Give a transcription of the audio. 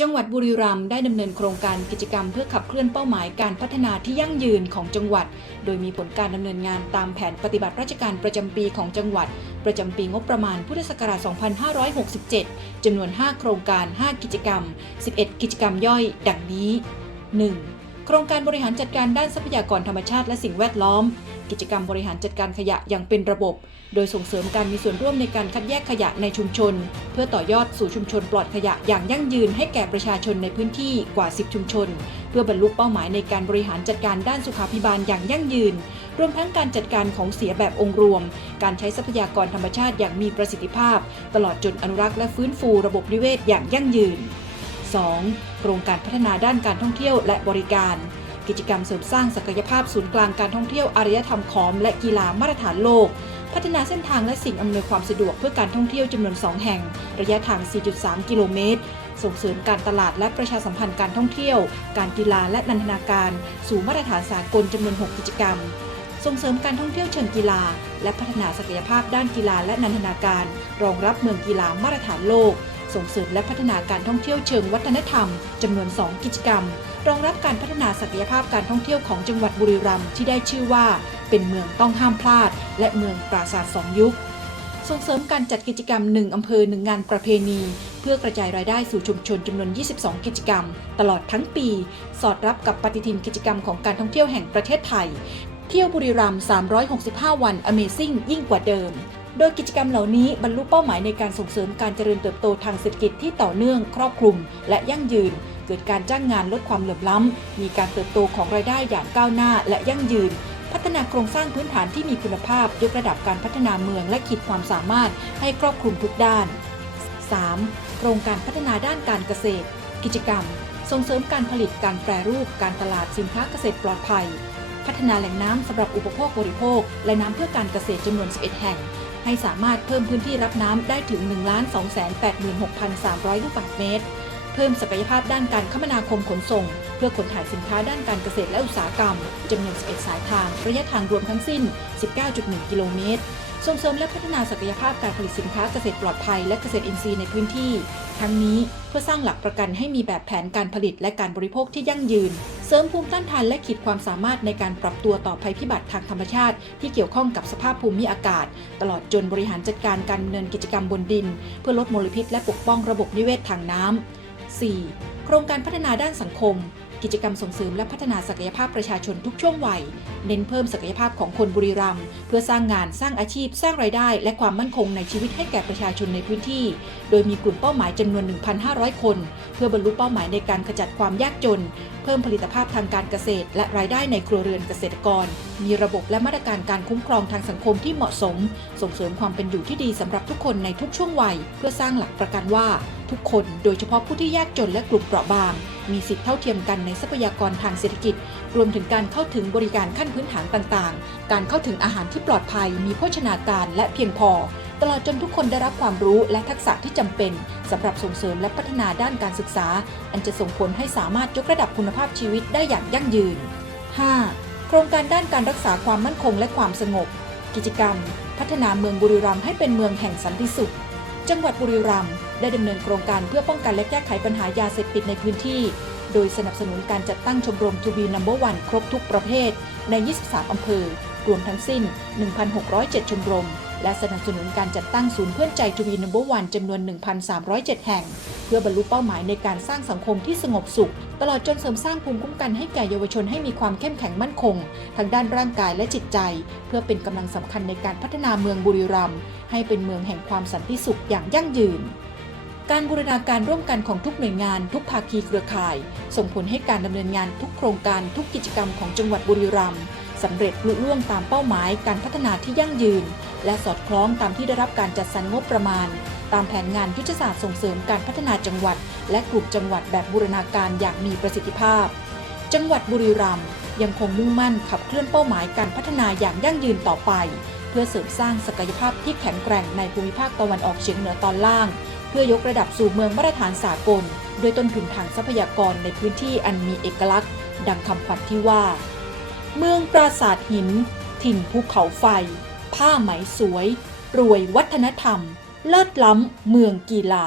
จังหวัดบุรีรัมย์ได้ดำเนินโครงการกิจกรรมเพื่อขับเคลื่อนเป้าหมายการพัฒนาที่ยั่งยืนของจังหวัด โดยมีผลการดำเนินงานตามแผนปฏิบัติราชการประจำปีของจังหวัด ประจำปีงบประมาณพุทธศักราช 2567 จำนวน 5 โครงการ 5 กิจกรรม 11 กิจกรรมย่อย ดังนี้ 1. โครงการบริหารจัดการด้านทรัพยากรธรรมชาติและสิ่งแวดล้อม กิจกรรมบริหารจัดการขยะอย่างเป็นระบบ โดยส่งเสริมการมีส่วนร่วมในการคัดแยกขยะในชุมชน เพื่อต่อยอดสู่ชุมชนปลอดขยะอย่างยั่งยืนให้แก่ประชาชนในพื้นที่กว่า 10 ชุมชน เพื่อบรรลุเป้าหมายในการบริหารจัดการด้านสุขาภิบาลอย่างยั่งยืน รวมทั้งการจัดการของเสียแบบองค์รวม การใช้ทรัพยากรธรรมชาติอย่างมีประสิทธิภาพ ตลอดจนอนุรักษ์และฟื้นฟูระบบนิเวศอย่างยั่งยืน 2. โครงการพัฒนาด้านการท่องเที่ยวและบริการ กิจกรรมเสริมสร้างศักยภาพศูนย์กลางการท่องเที่ยวอารยธรรมขอมและกีฬามาตรฐานโลก พัฒนาเส้นทางและสิ่งอำนวยความสะดวกเพื่อการท่องเที่ยวจำนวน 2 แห่ง ระยะทาง 4.3 กิโลเมตรส่งเสริมการตลาดและประชาสัมพันธ์การท่องเที่ยว การกีฬาและนันทนาการ สู่มาตรฐานสากลจำนวน 6 กิจกรรม ส่งเสริมการท่องเที่ยวเชิงกีฬา และพัฒนาศักยภาพด้านกีฬาและนันทนาการ รองรับเมืองกีฬามาตรฐานโลก ส่งเสริมและพัฒนาการท่องเที่ยวเชิงวัฒนธรรมจำนวน 2 กิจกรรม รองรับการพัฒนาศักยภาพการท่องเที่ยวของจังหวัดบุรีรัมย์ที่ได้ชื่อว่า เป็นเมืองต้องห้ามพลาด และเมืองปราสาทสองยุค ส่งเสริมการจัดกิจกรรม 1 อำเภอ 1 งานประเพณีเพื่อกระจายรายได้สู่ชุมชนจำนวน 22 กิจกรรม ตลอดทั้งปี สอดรับกับปฏิทินกิจกรรมของการท่องเที่ยวแห่งประเทศไทย เที่ยวบุรีรัมย์365 วัน Amazing ยิ่งกว่าเดิม โดยกิจกรรมเหล่านี้บรรลุเป้าหมายในการส่งเสริมการเจริญเติบโตทางเศรษฐกิจที่ต่อเนื่อง ครอบคลุม และยั่งยืน เกิดการจ้างงานลดความเหลื่อมล้ำ มีการเติบโตของรายได้อย่างก้าวหน้าและยั่งยืน พัฒนาโครงสร้างพื้นฐานที่มีคุณภาพ ยกระดับการพัฒนาเมืองและขีดความสามารถให้ครอบคลุมทุกด้าน 3. โครงการพัฒนาด้านการเกษตร กิจกรรม ส่งเสริมการผลิตการแปรรูป การตลาดสินค้าเกษตรปลอดภัย พัฒนาแหล่งน้ำสำหรับอุปโภคบริโภค และน้ำเพื่อการเกษตรจำนวน 11 แห่ง ให้สามารถเพิ่มพื้นที่รับน้ำได้ถึง 1,286,300 ลูกบาศก์เมตร เพิ่มศักยภาพด้านการคมนาคมขนส่ง เพื่อขนถ่ายสินค้าด้านการเกษตรและอุตสาหกรรมจำนวน 11 สายทาง ระยะทางรวมทั้งสิ้น 19.1 กิโลเมตร ส่งเสริมและพัฒนาศักยภาพการผลิตสินค้าเกษตรปลอดภัยและเกษตรอินทรีย์ในพื้นที่ ทั้งนี้เพื่อสร้างหลักประกันให้มีแบบแผนการผลิตและการบริโภคที่ยั่งยืน เสริมภูมิต้านทานและขีดความสามารถในการปรับตัวต่อภัยพิบัติทางธรรมชาติ ที่เกี่ยวข้องกับสภาพภูมิอากาศ ตลอดจนบริหารจัดการการดำเนินกิจกรรมบนดิน เพื่อลดมลพิษและปกป้องระบบนิเวศทางน้ำ 4. โครงการพัฒนาด้านสังคม กิจกรรมส่งเสริมและพัฒนาศักยภาพประชาชนทุกช่วงวัย เน้นเพิ่มศักยภาพของคนบุรีรัมย์เพื่อสร้างงานสร้างอาชีพ สร้างรายได้ และความมั่นคงในชีวิตให้แก่ประชาชนในพื้นที่ โดยมีกลุ่มเป้าหมายจำนวน 1,500 คน เพื่อบรรลุเป้าหมายในการขจัดความยากจน เพิ่มผลิตภาพทางการเกษตร และรายได้ในครัวเรือนเกษตรกร มีระบบและมาตรการการคุ้มครองทางสังคมที่เหมาะสม ส่งเสริมความเป็นอยู่ที่ดีสำหรับทุกคนในทุกช่วงวัย เพื่อสร้างหลักประกันว่า ทุกคนโดยเฉพาะผู้ที่ยากจนและกลุ่มเปราะบาง มีสิทธิเท่าเทียมกันในทรัพยากรทางเศรษฐกิจ รวมถึงการเข้าถึงบริการขั้นพื้นฐานต่างๆ การเข้าถึงอาหารที่ปลอดภัย มีโภชนาการและเพียงพอ ตลอดจนทุกคนได้รับความรู้และทักษะที่จำเป็นสำหรับส่งเสริมและพัฒนาด้านการศึกษา อันจะส่งผลให้สามารถยกระดับคุณภาพชีวิตได้อย่างยั่งยืน 5. โครงการด้านการรักษาความมั่นคงและความสงบ กิจกรรม พัฒนาเมืองบุรีรัมย์ให้เป็นเมืองแห่งสันติสุข จังหวัดบุรีรัมย์ได้ดำเนินโครงการเพื่อป้องกันและแก้ไขปัญหายาเสพติดในพื้นที่ โดยสนับสนุนการจัดตั้งชมรมทูบีนัมเบอร์วันครบทุกประเภทใน 23 อำเภอ รวมทั้งสิ้น 1,607 ชมรม และสนับสนุนการจัดตั้งศูนย์เพื่อนใจทูบีนัมเบอร์วันจำนวน 1,307 แห่ง เพื่อบรรลุเป้าหมายในการสร้างสังคมที่สงบสุข ตลอดจนเสริมสร้างภูมิคุ้มกันให้แก่เยาวชนให้มีความเข้มแข็งมั่นคงทั้งด้านร่างกายและจิตใจ เพื่อเป็นกำลังสำคัญในการพัฒนาเมืองบุรีรัมย์ให้เป็นเมืองแห่งความสันติสุขอย่างยั่งยืนการบูรณาการร่วมกันของทุกหน่วยงานทุกภาคีเครือข่าย ส่งผลให้การดำเนินงานทุกโครงการทุกกิจกรรมของจังหวัดบุรีรัมย์ สำเร็จลุล่วงตามเป้าหมายการพัฒนาที่ยั่งยืน และสอดคล้องตามที่ได้รับการจัดสรรงบประมาณ ตามแผนงานยุทธศาสตร์ส่งเสริมการพัฒนาจังหวัด และกลุ่มจังหวัดแบบบูรณาการอย่างมีประสิทธิภาพ จังหวัดบุรีรัมย์ยังคงมุ่งมั่นขับเคลื่อนเป้าหมายการพัฒนาอย่างยั่งยืนต่อไป เพื่อเสริมสร้างศักยภาพที่แข็งแกร่งในภูมิภาคตะวันออกเฉียงเหนือตอนล่าง เพื่อยกระดับสู่เมืองมาตรฐานสากล ด้วยต้นทุนทางทรัพยากรในพื้นที่อันมีเอกลักษณ์ ดังคำขวัญที่ว่า เมืองปราสาทหิน ถิ่นภูเขาไฟ ผ้าไหมสวย รวยวัฒนธรรม เลิศล้ำเมืองกีฬา